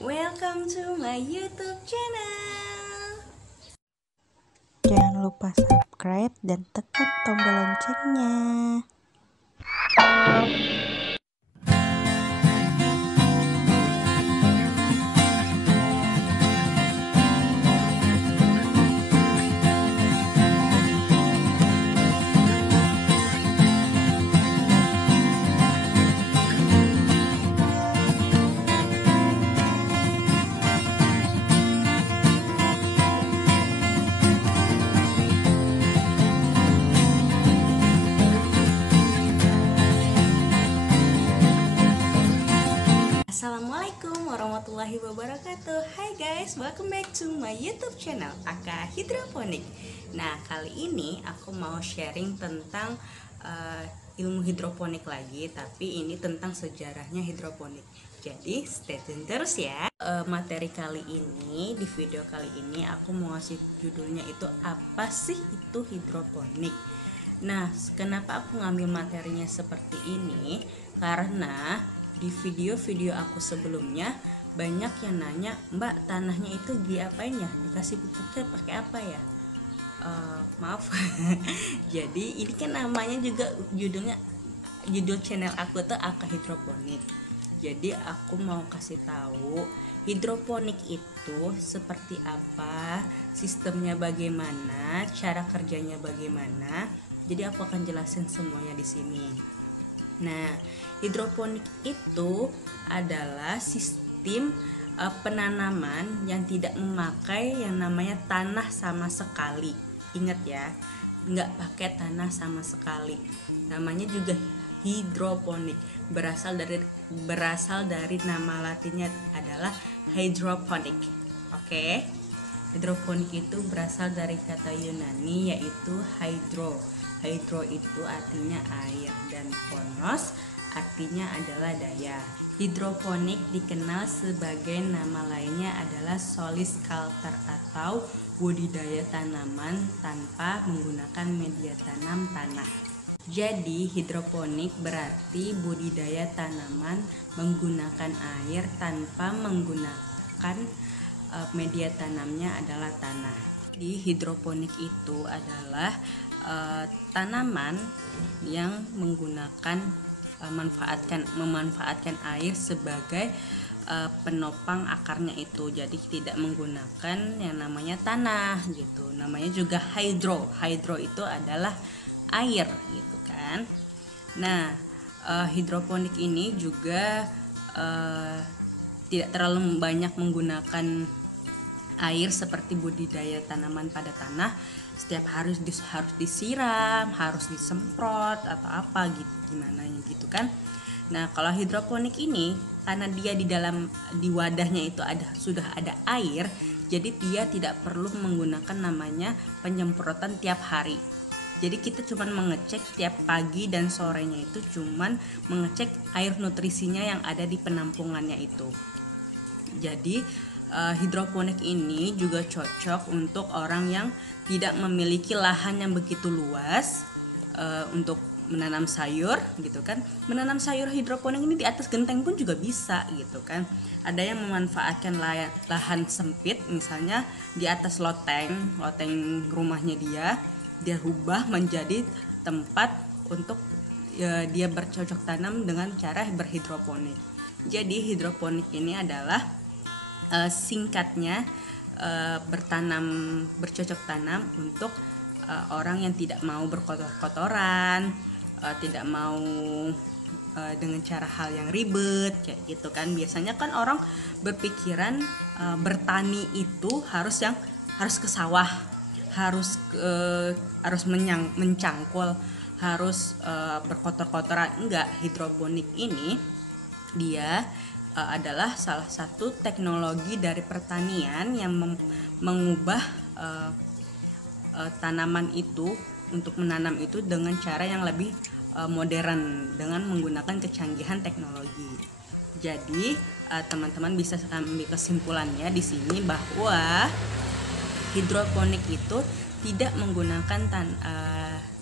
Welcome to my YouTube channel. Jangan lupa subscribe dan tekan tombol loncengnya. Assalamualaikum warahmatullahi wabarakatuh. Hai guys, welcome back to my YouTube channel Aka Hidroponik. Nah, kali ini aku mau sharing tentang ilmu hidroponik lagi, tapi ini tentang sejarahnya hidroponik. Jadi stay tune terus ya. Materi kali ini, di video kali ini aku mau ngasih judulnya itu apa sih itu hidroponik. Nah, kenapa aku ngambil materinya seperti ini? Karena di video-video aku sebelumnya banyak yang nanya, Mbak, tanahnya itu diapain ya? Dikasih pupuknya pakai apa ya? Maaf. Jadi ini kan namanya juga judul channel aku tuh Aka Hidroponik. Jadi aku mau kasih tahu hidroponik itu seperti apa, sistemnya bagaimana, cara kerjanya bagaimana. Jadi aku akan jelasin semuanya di sini. Nah, hidroponik itu adalah sistem penanaman yang tidak memakai yang namanya tanah sama sekali. Ingat ya, nggak pakai tanah sama sekali. Namanya juga hidroponik. Berasal dari nama latinnya adalah hydroponic. Oke. Hidroponik itu berasal dari kata Yunani yaitu hydro. Hydro itu artinya air dan ponos artinya adalah daya. Hidroponik dikenal sebagai nama lainnya adalah solis culture atau budidaya tanaman tanpa menggunakan media tanam tanah. Jadi hidroponik berarti budidaya tanaman menggunakan air tanpa menggunakan media tanamnya adalah tanah. Di hidroponik itu adalah tanaman yang menggunakan memanfaatkan air sebagai penopang akarnya itu. Jadi tidak menggunakan yang namanya tanah gitu. Namanya juga hydro. Hydro itu adalah air gitu kan. Nah, hidroponik ini juga tidak terlalu banyak menggunakan air seperti budidaya tanaman pada tanah. Setiap hari harus disiram, harus disemprot atau apa gitu, gimana gitu kan. Nah, kalau hidroponik ini karena dia di wadahnya itu sudah ada air, jadi dia tidak perlu menggunakan namanya penyemprotan tiap hari. Jadi kita cuma mengecek tiap pagi dan sorenya itu cuman mengecek air nutrisinya yang ada di penampungannya itu. Jadi hidroponik ini juga cocok untuk orang yang tidak memiliki lahan yang begitu luas untuk menanam sayur gitu kan. Menanam sayur hidroponik ini di atas genteng pun juga bisa gitu kan. Ada yang memanfaatkan lahan sempit, misalnya di atas loteng rumahnya dia ubah menjadi tempat untuk dia bercocok tanam dengan cara berhidroponik. Jadi hidroponik ini adalah singkatnya bercocok tanam untuk orang yang tidak mau berkotor-kotoran, tidak mau dengan cara hal yang ribet kayak gitu kan. Biasanya kan orang berpikiran bertani itu harus ke sawah, harus mencangkul, harus berkotor-kotoran. Enggak, hidroponik ini dia adalah salah satu teknologi dari pertanian yang mengubah tanaman itu untuk menanam itu dengan cara yang lebih modern dengan menggunakan kecanggihan teknologi. Jadi teman-teman bisa ambil kesimpulannya di sini bahwa hidroponik itu tidak menggunakan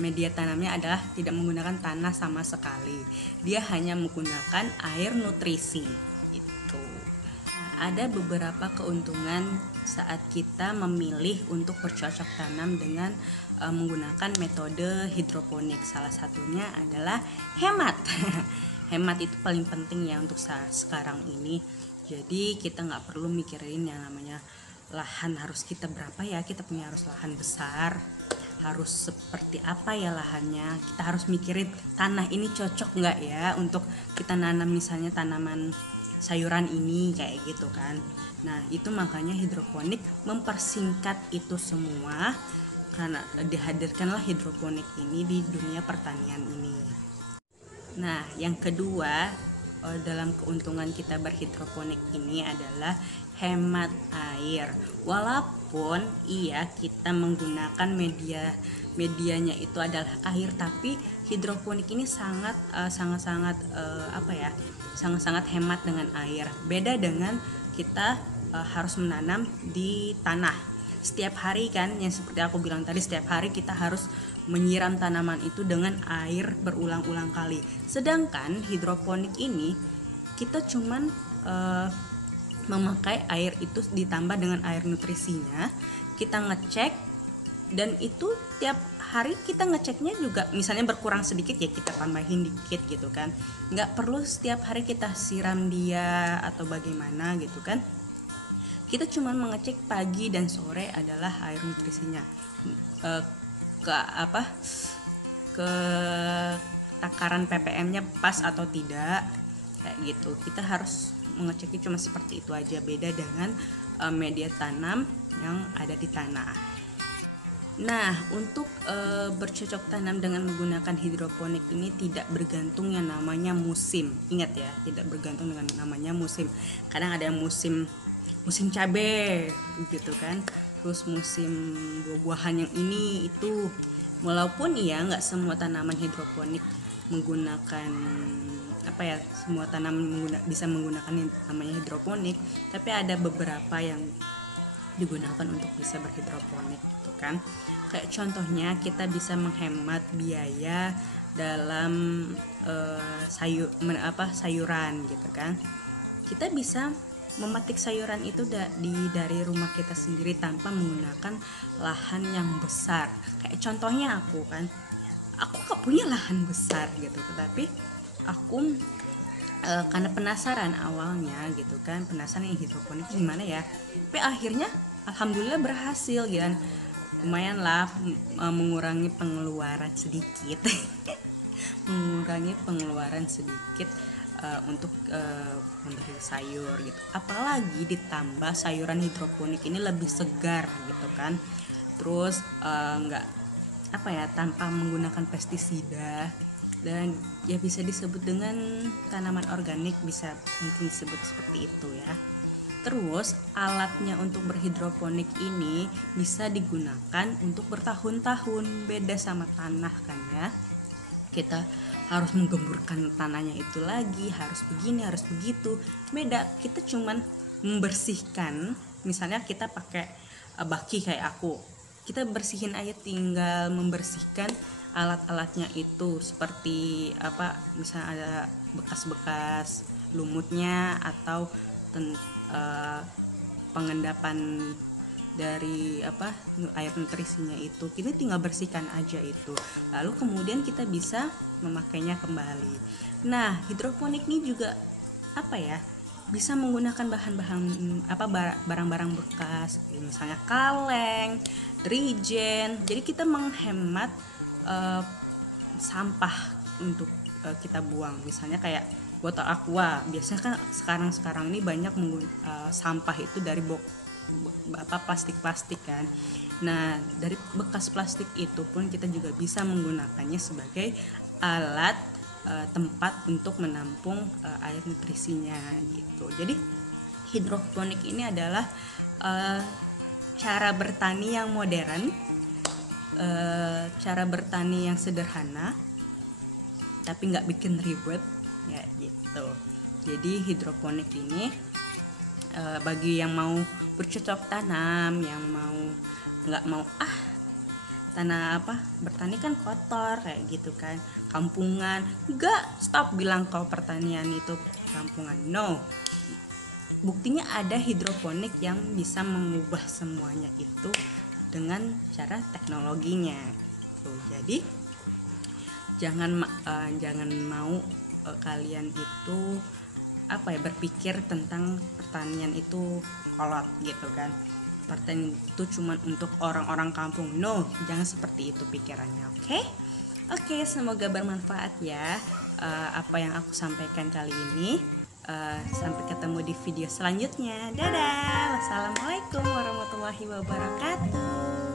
media tanamnya adalah tidak menggunakan tanah sama sekali. Dia hanya menggunakan air nutrisi itu. Nah, ada beberapa keuntungan saat kita memilih untuk bercocok tanam dengan menggunakan metode hidroponik. Salah satunya adalah hemat. Hemat itu paling penting ya untuk saat sekarang ini. Jadi kita nggak perlu mikirin yang namanya lahan harus kita berapa ya, kita punya harus lahan besar, harus seperti apa ya lahannya. Kita harus mikirin tanah ini cocok nggak ya untuk kita nanam misalnya tanaman sayuran ini kayak gitu kan. Nah itu makanya hidroponik mempersingkat itu semua, karena dihadirkanlah hidroponik ini di dunia pertanian ini. Nah yang kedua dalam keuntungan kita berhidroponik ini adalah hemat air. Walaupun iya kita menggunakan medianya itu adalah air, tapi hidroponik ini sangat sangat hemat dengan air. Beda dengan kita harus menanam di tanah. Setiap hari kan, yang seperti aku bilang tadi, setiap hari kita harus menyiram tanaman itu dengan air berulang-ulang kali. Sedangkan hidroponik ini kita cuman memakai air itu ditambah dengan air nutrisinya, kita ngecek, dan itu tiap hari kita ngeceknya juga, misalnya berkurang sedikit ya kita tambahin dikit gitu kan, nggak perlu setiap hari kita siram dia atau bagaimana gitu kan. Kita cuma mengecek pagi dan sore adalah air nutrisinya ke takaran ppm-nya pas atau tidak kayak gitu. Kita harus mengeceknya cuma seperti itu aja, beda dengan media tanam yang ada di tanah. Nah untuk bercocok tanam dengan menggunakan hidroponik ini tidak bergantung yang namanya musim. Ingat ya, tidak bergantung dengan namanya musim. Kadang ada yang musim cabai gitu kan, terus musim buah-buahan yang ini itu. Walaupun ya nggak semua tanaman hidroponik menggunakan semua tanaman bisa menggunakan namanya hidroponik, tapi ada beberapa yang digunakan untuk bisa berhidroponik gitu kan. Kayak contohnya kita bisa menghemat biaya dalam sayuran gitu kan. Kita bisa memetik sayuran itu dari rumah kita sendiri tanpa menggunakan lahan yang besar. Kayak contohnya aku gak punya lahan besar gitu, tetapi aku karena penasaran awalnya gitu kan, penasaran yang hidroponik gimana ya, tapi akhirnya alhamdulillah berhasil gitu kan. Lumayan lah mengurangi pengeluaran sedikit untuk membeli sayur gitu. Apalagi ditambah sayuran hidroponik ini lebih segar gitu kan. Terus tanpa menggunakan pestisida, dan ya bisa disebut dengan tanaman organik, bisa mungkin disebut seperti itu ya. Terus alatnya untuk berhidroponik ini bisa digunakan untuk bertahun-tahun, beda sama tanah kan ya. Kita harus menggemburkan tanahnya itu lagi, harus begini, harus begitu. Beda, kita cuman membersihkan. Misalnya kita pakai baki kayak aku, kita bersihin aja, tinggal membersihkan alat-alatnya itu, seperti misalnya ada bekas-bekas lumutnya atau pengendapan dari air nutrisinya itu, kita tinggal bersihkan aja itu, lalu kemudian kita bisa memakainya kembali. Nah hidroponik ini juga bisa menggunakan barang-barang bekas, misalnya kaleng, dirijen. Jadi kita menghemat sampah untuk kita buang, misalnya kayak botol aqua. Biasanya kan sekarang ini banyak sampah itu dari plastik kan. Nah dari bekas plastik itu pun kita juga bisa menggunakannya sebagai alat tempat untuk menampung air nutrisinya gitu. Jadi hidroponik ini adalah cara bertani yang modern, cara bertani yang sederhana tapi nggak bikin ribet ya gitu. Jadi hidroponik ini bagi yang mau bercocok tanam, yang nggak mau tanah bertani kan kotor kayak gitu kan, kampungan, nggak stop bilang kalau pertanian itu kampungan, no. buktinya ada hidroponik yang bisa mengubah semuanya itu dengan cara teknologinya. Tuh, jadi jangan mau kalian itu berpikir tentang pertanian itu kolot gitu kan. Pertanian itu cuma untuk orang-orang kampung. No, jangan seperti itu pikirannya. Oke, semoga bermanfaat ya apa yang aku sampaikan kali ini. Sampai ketemu di video selanjutnya. Dadah. Wassalamualaikum warahmatullahi wabarakatuh.